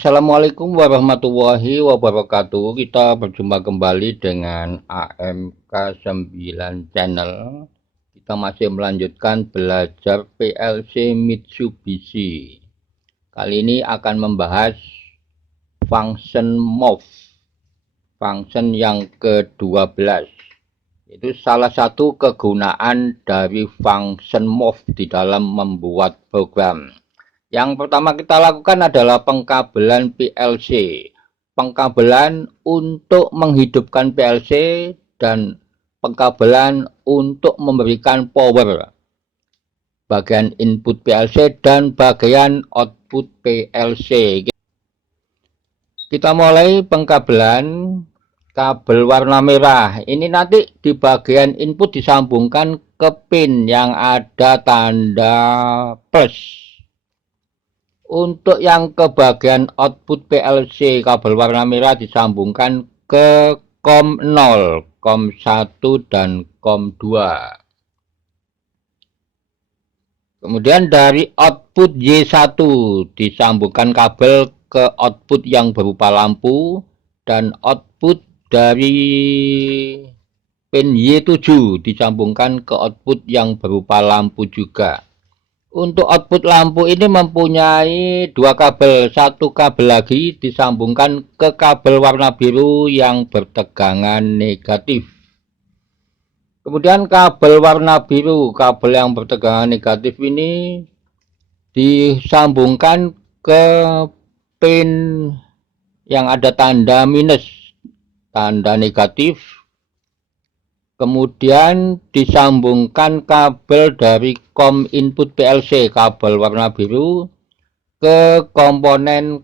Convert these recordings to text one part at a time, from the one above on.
Assalamualaikum warahmatullahi wabarakatuh. Kita berjumpa kembali dengan AMK9 Channel. Kita masih melanjutkan belajar PLC Mitsubishi. Kali ini akan membahas function move. Function yang ke-12. Itu salah satu kegunaan dari function move di dalam membuat program. Yang pertama kita lakukan adalah pengkabelan PLC. Pengkabelan untuk menghidupkan PLC dan pengkabelan untuk memberikan power. Bagian input PLC dan bagian output PLC. Kita mulai pengkabelan kabel warna merah. Ini nanti di bagian input disambungkan ke pin yang ada tanda plus. Untuk yang ke bagian output PLC, kabel warna merah disambungkan ke COM 0, COM 1 dan COM 2. Kemudian dari output Y1 disambungkan kabel ke output yang berupa lampu dan output dari pin Y7 disambungkan ke output yang berupa lampu juga. Untuk output lampu ini mempunyai dua kabel. Satu kabel lagi disambungkan ke kabel warna biru yang bertegangan negatif. Kemudian kabel warna biru, kabel yang bertegangan negatif ini disambungkan ke pin yang ada tanda minus, tanda negatif. Kemudian disambungkan kabel dari COM input PLC, kabel warna biru, ke komponen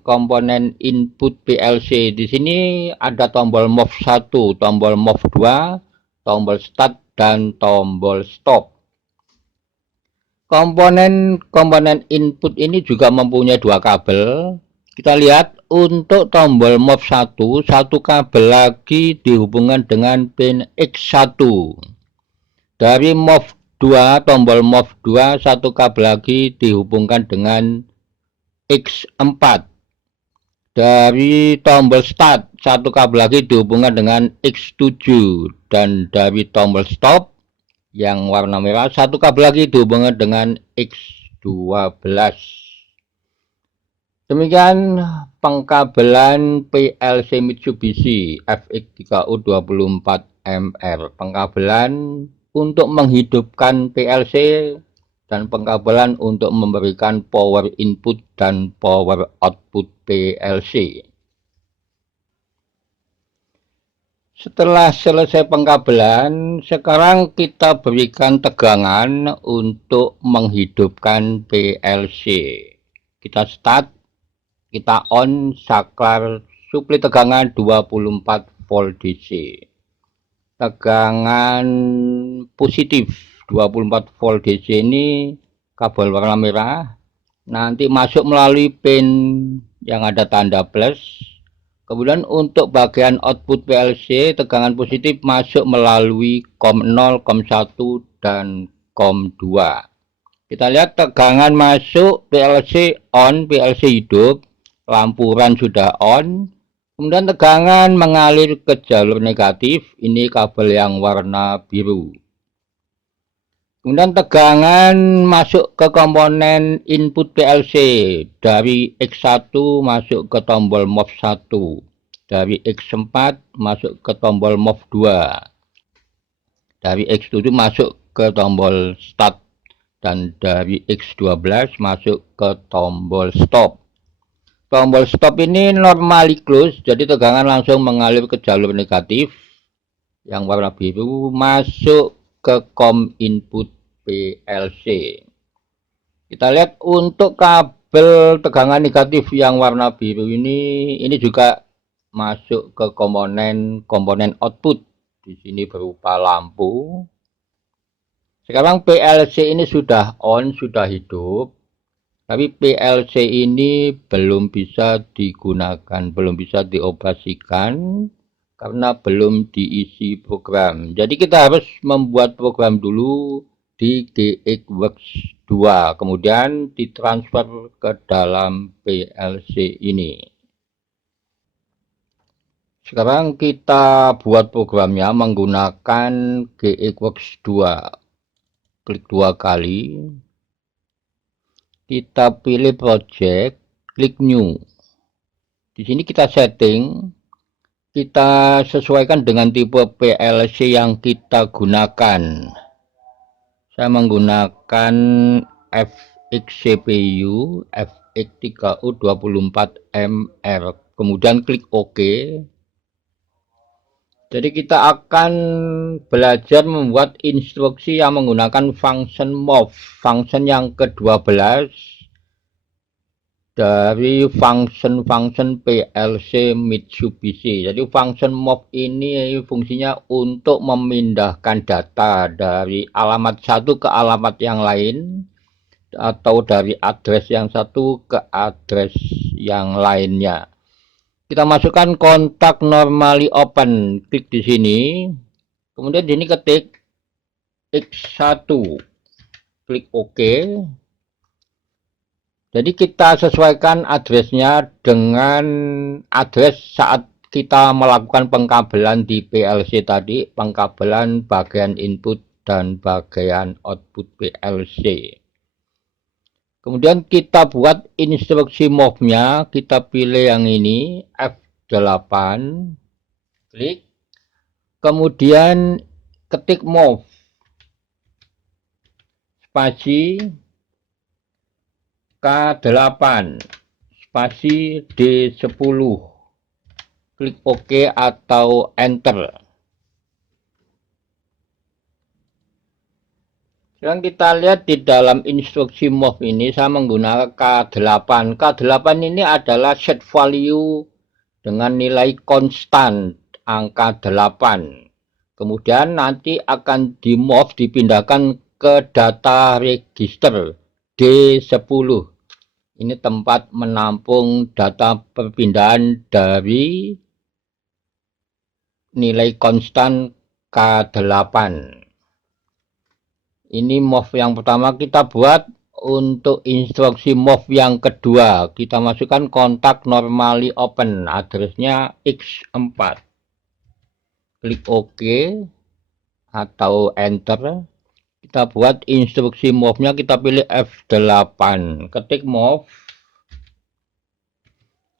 input PLC. Di sini ada tombol move 1, tombol move 2, tombol start dan tombol stop. Komponen input ini juga mempunyai dua kabel. Kita lihat untuk tombol move 1, satu kabel lagi dihubungkan dengan pin X1. Dari move 2, tombol move 2, satu kabel lagi dihubungkan dengan X4. Dari tombol start, satu kabel lagi dihubungkan dengan X7. Dan dari tombol stop yang warna merah, satu kabel lagi dihubungkan dengan X12. Demikian pengkabelan PLC Mitsubishi FX3U24MR. Pengkabelan untuk menghidupkan PLC dan pengkabelan untuk memberikan power input dan power output PLC. Setelah selesai pengkabelan, sekarang kita berikan tegangan untuk menghidupkan PLC. Kita start. Kita on saklar supli tegangan 24 volt DC. Tegangan positif 24 volt DC ini kabel warna merah nanti masuk melalui pin yang ada tanda plus. Kemudian untuk bagian output PLC tegangan positif masuk melalui COM 0, COM 1 dan COM 2. Kita lihat tegangan masuk PLC on, PLC hidup. Lampu run sudah on, kemudian tegangan mengalir ke jalur negatif, ini kabel yang warna biru. Kemudian tegangan masuk ke komponen input PLC, dari X1 masuk ke tombol move 1, dari X4 masuk ke tombol move 2, dari X7 masuk ke tombol start, dan dari X12 masuk ke tombol stop. Tombol stop ini normally close, jadi tegangan langsung mengalir ke jalur negatif yang warna biru masuk ke COM input PLC. Kita lihat untuk kabel tegangan negatif yang warna biru ini juga masuk ke komponen output. Di sini berupa lampu. Sekarang PLC ini sudah on, sudah hidup. Tapi PLC ini belum bisa digunakan, belum bisa dioperasikan karena belum diisi program. Jadi kita harus membuat program dulu di GXWorks 2, kemudian ditransfer ke dalam PLC ini. Sekarang kita buat programnya menggunakan GXWorks 2. Klik 2 kali. Kita pilih project, klik new. Di sini kita setting, kita sesuaikan dengan tipe PLC yang kita gunakan. Saya menggunakan FX CPU FX3U 24MR. Kemudian klik OK. Jadi kita akan belajar membuat instruksi yang menggunakan function move, function yang ke-12 dari function PLC Mitsubishi. Jadi function move ini fungsinya untuk memindahkan data dari alamat satu ke alamat yang lain, atau dari address yang satu ke address yang lainnya. Kita masukkan kontak normally open, klik di sini. Kemudian di sini ketik X1, klik OK. Jadi kita sesuaikan addressnya dengan address saat kita melakukan pengkabelan di PLC tadi, pengkabelan bagian input dan bagian output PLC. Kemudian kita buat instruksi move-nya, kita pilih yang ini, F8, klik, kemudian ketik move, spasi K8, spasi D10, klik OK atau Enter. Sekarang kita lihat di dalam instruksi move ini saya menggunakan K8. K8 ini adalah set value dengan nilai konstan angka 8. Kemudian nanti akan di move, dipindahkan ke data register D10. Ini tempat menampung data perpindahan dari nilai konstan K8. Ini move yang pertama kita buat. Untuk instruksi move yang kedua, kita masukkan kontak normally open, addressnya X4. Klik OK atau Enter. Kita buat instruksi move-nya, kita pilih F8. Ketik move,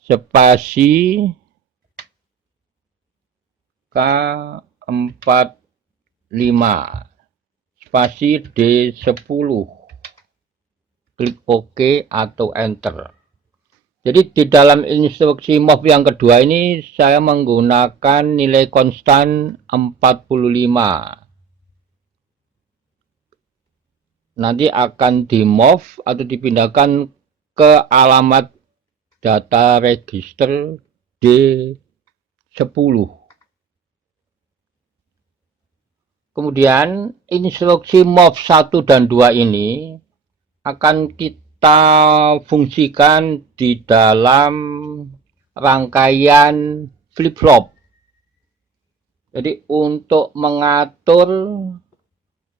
spasi K45, spasi D10, klik OK atau Enter. Jadi di dalam instruksi move yang kedua ini saya menggunakan nilai konstan 45. Nanti akan di move atau dipindahkan ke alamat data register D10. Kemudian instruksi move 1 dan 2 ini akan kita fungsikan di dalam rangkaian flip-flop. Jadi untuk mengatur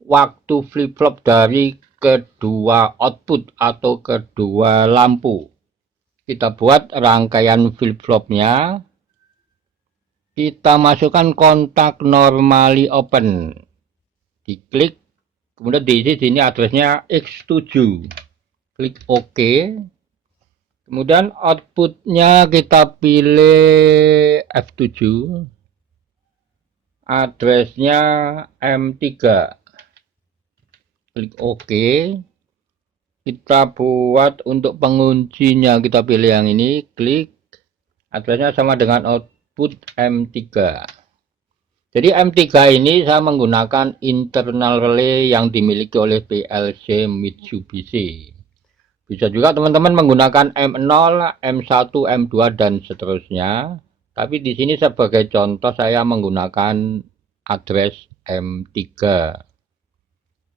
waktu flip-flop dari kedua output atau kedua lampu, kita buat rangkaian flip-flopnya. Kita masukkan kontak normally open, diklik, kemudian di sini addressnya X7, klik OK. Kemudian outputnya kita pilih F7, addressnya M3, klik OK. Kita buat untuk penguncinya, kita pilih yang ini, klik, addressnya sama dengan output M3. Jadi M3 ini saya menggunakan internal relay yang dimiliki oleh PLC Mitsubishi. Bisa juga teman-teman menggunakan M0, M1, M2 dan seterusnya. Tapi di sini sebagai contoh saya menggunakan address M3.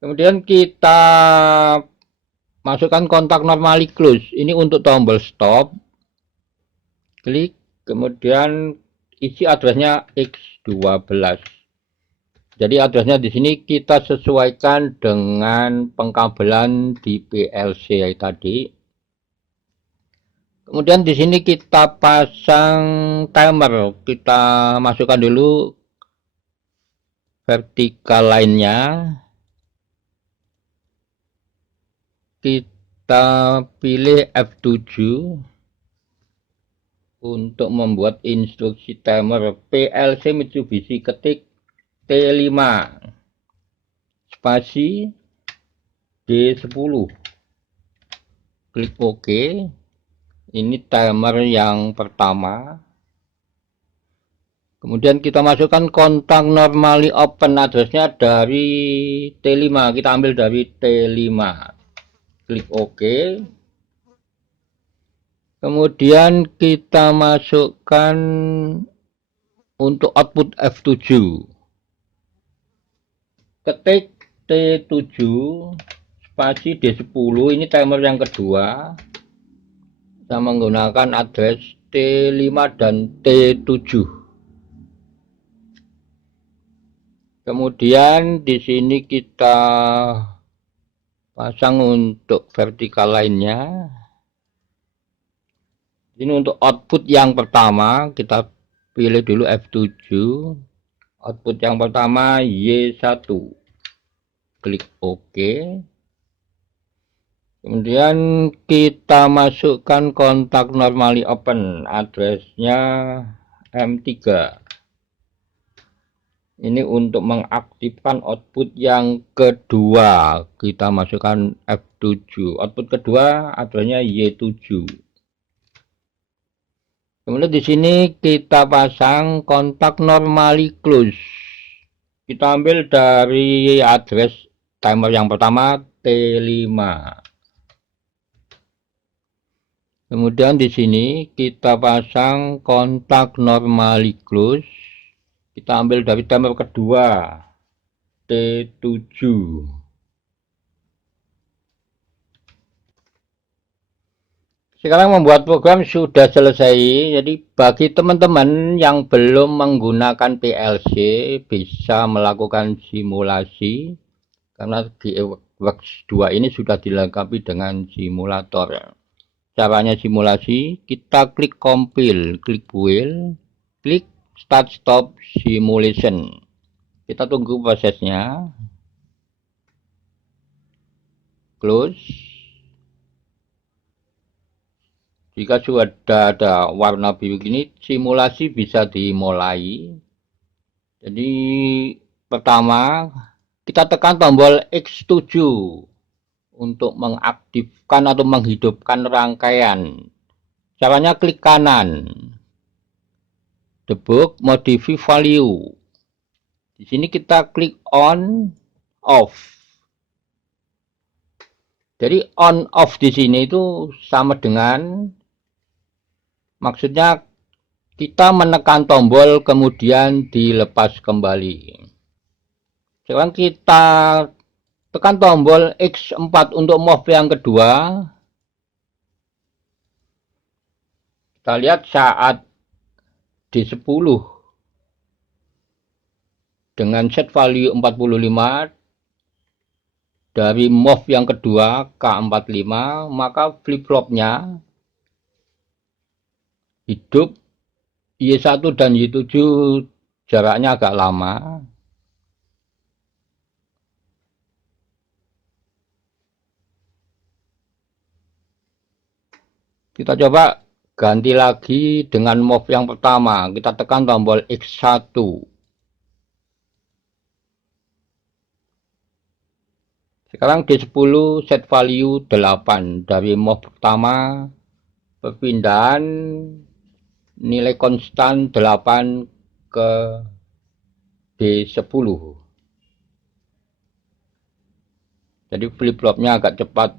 Kemudian kita masukkan kontak normally close. Ini untuk tombol stop. Klik, kemudian isi addressnya X12. Jadi addressnya di sini kita sesuaikan dengan pengkabelan di PLC tadi. Kemudian di sini kita pasang timer. Kita masukkan dulu vertikal line-nya. Kita pilih F7 untuk membuat instruksi timer PLC Mitsubishi, ketik T5 spasi D10, klik OK. Ini timer yang pertama. Kemudian kita masukkan kontak normally open, addressnya dari T5, kita ambil dari T5, klik OK. Kemudian kita masukkan untuk output F7, ketik T7 spasi D10, ini timer yang kedua. Kita menggunakan address T5 dan T7. Kemudian di sini kita pasang untuk vertikal line-nya. Ini untuk output yang pertama, kita pilih dulu F7. Output yang pertama Y1. Klik OK. Kemudian kita masukkan kontak normally open, addressnya M3. Ini untuk mengaktifkan output yang kedua. Kita masukkan F7. Output kedua addressnya Y7. Kemudian di sini kita pasang kontak normally close. Kita ambil dari address timer yang pertama T5. Kemudian di sini kita pasang kontak normally close. Kita ambil dari timer kedua T7. Sekarang membuat program sudah selesai. Jadi bagi teman-teman yang belum menggunakan PLC bisa melakukan simulasi, karena GeoWorks 2 ini sudah dilengkapi dengan simulator. Caranya simulasi, kita klik compile, klik build, klik start stop simulation. Kita tunggu prosesnya. Close. Jika sudah ada warna biru gini, simulasi bisa dimulai. Jadi pertama kita tekan tombol X7 untuk mengaktifkan atau menghidupkan rangkaian. Caranya klik kanan, debug, modify value. Di sini kita klik on, off. Jadi on off di sini itu sama dengan, maksudnya kita menekan tombol kemudian dilepas kembali. Sekarang kita tekan tombol X4 untuk move yang kedua. Kita lihat saat D10 dengan set value 45 dari move yang kedua K45, maka flip-flopnya hidup. Y1 dan Y7 jaraknya agak lama. Kita coba ganti lagi dengan move yang pertama. Kita tekan tombol X1. Sekarang D10 set value 8. Dari move pertama perpindahan nilai konstan 8 ke D10. Jadi flip-flopnya agak cepat.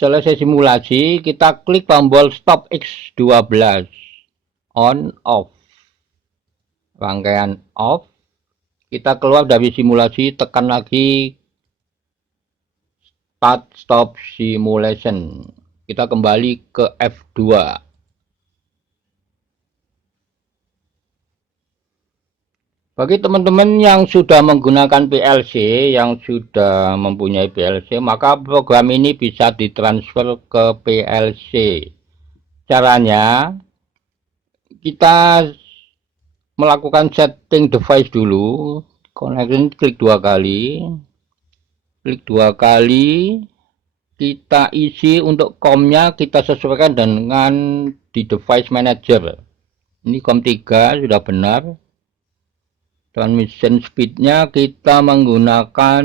Selesai simulasi, kita klik tombol stop X12. On, off. Rangkaian off. Kita keluar dari simulasi, tekan lagi start stop simulation. Kita kembali ke F2. Bagi teman-teman yang sudah menggunakan PLC, yang sudah mempunyai PLC, maka program ini bisa ditransfer ke PLC. Caranya, kita melakukan setting device dulu, connection klik 2 kali, kita isi untuk COM-nya kita sesuaikan dengan di device manager. Ini COM 3 sudah benar. Transmission speed-nya kita menggunakan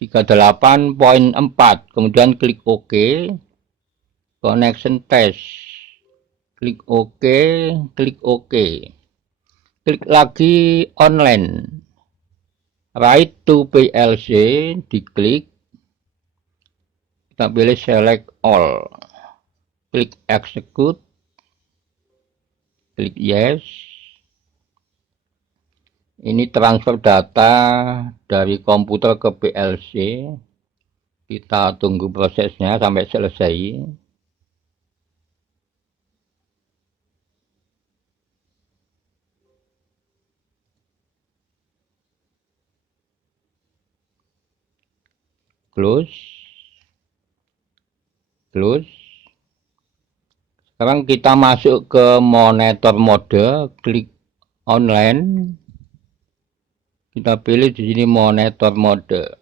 38.4. Kemudian klik OK. Connection test. Klik OK, klik OK. Klik lagi online. Write to PLC, diklik. Kita pilih select all. Klik execute. Klik yes. Ini transfer data dari komputer ke PLC. Kita tunggu prosesnya sampai selesai. Close. Sekarang kita masuk ke monitor mode, klik online. Kita pilih di sini monitor mode.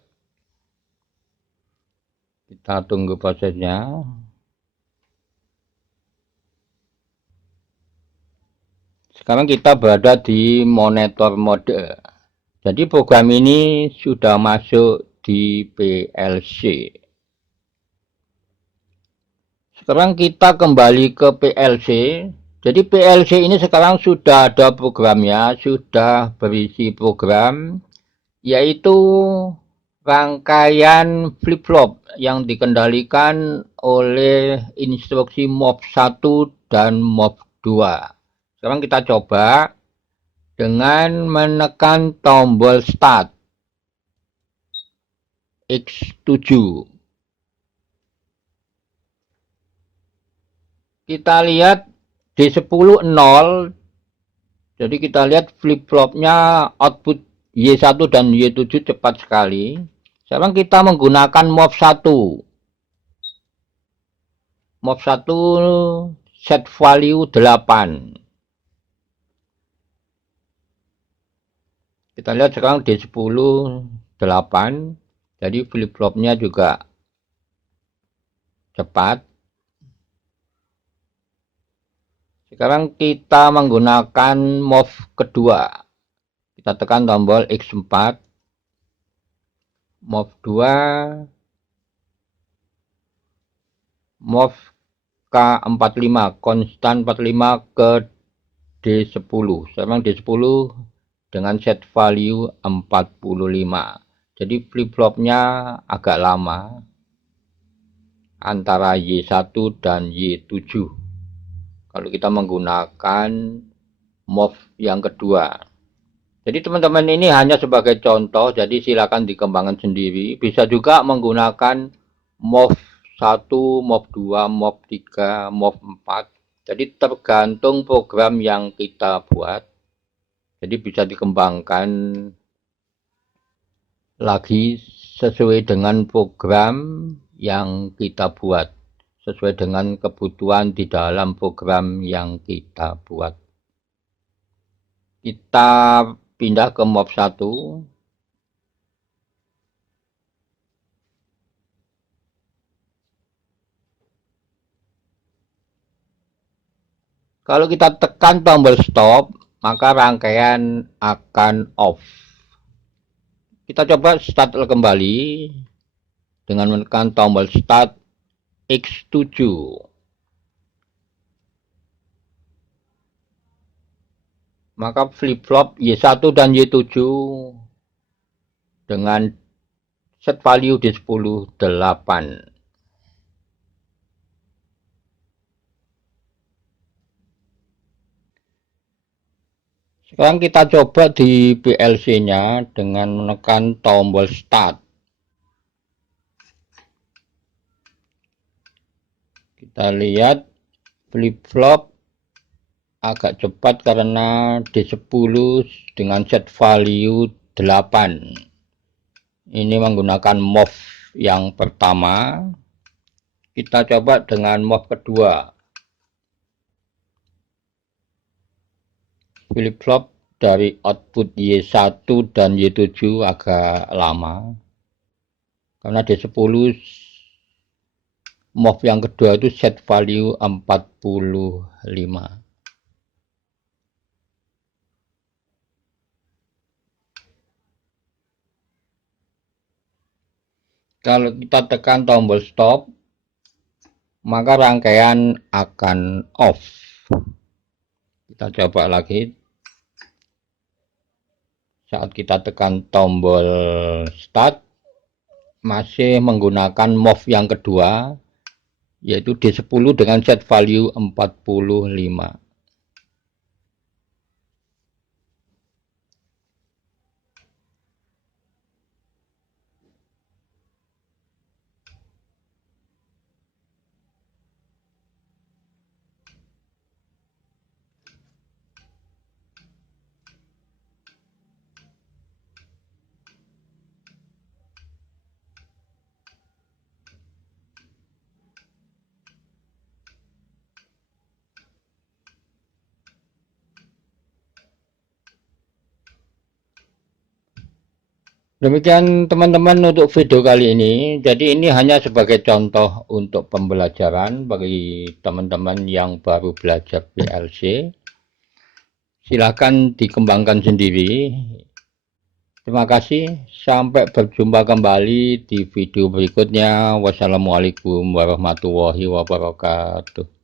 Kita tunggu prosesnya. Sekarang kita berada di monitor mode. Jadi program ini sudah masuk di PLC. Sekarang kita kembali ke PLC. Jadi PLC ini sekarang sudah ada programnya, sudah berisi program, yaitu rangkaian flip-flop yang dikendalikan oleh instruksi MOV 1 dan MOV 2. Sekarang kita coba dengan menekan tombol start X7. Kita lihat D10 0. Jadi kita lihat flip-flopnya output Y1 dan Y7 cepat sekali. Sekarang kita menggunakan MOV 1. MOV 1 set value 8. Kita lihat sekarang D10 8. Jadi flip-flopnya juga cepat. Sekarang kita menggunakan MOV kedua. Kita tekan tombol X4. MOV 2. MOV K45. Konstan 45 ke D10. Sekarang D10 dengan set value 45. Jadi flip-flopnya agak lama antara Y1 dan Y7. Kalau kita menggunakan MOV yang kedua. Jadi teman-teman ini hanya sebagai contoh, jadi silakan dikembangkan sendiri. Bisa juga menggunakan MOV 1, MOV 2, MOV 3, MOV 4. Jadi tergantung program yang kita buat. Jadi bisa dikembangkan lagi sesuai dengan program yang kita buat. Sesuai dengan kebutuhan di dalam program yang kita buat. Kita pindah ke MOV 1. Kalau kita tekan tombol stop, maka rangkaian akan off. Kita coba start kembali dengan menekan tombol start X7. Maka flip-flop Y1 dan Y7 dengan set value di 10 8. Sekarang kita coba di PLC-nya dengan menekan tombol start. Kita lihat flip flop agak cepat karena D10 dengan set value 8. Ini menggunakan move yang pertama. Kita coba dengan move kedua. Flip flop dari output Y1 dan Y7 agak lama. Karena D10 move yang kedua itu set value 45. Kalau kita tekan tombol stop, maka rangkaian akan off. Kita coba lagi. Saat kita tekan tombol start, masih menggunakan move yang kedua, yaitu D10 dengan set value 45. Demikian teman-teman untuk video kali ini. Jadi ini hanya sebagai contoh untuk pembelajaran bagi teman-teman yang baru belajar PLC. Silakan dikembangkan sendiri. Terima kasih. Sampai berjumpa kembali di video berikutnya. Wassalamualaikum warahmatullahi wabarakatuh.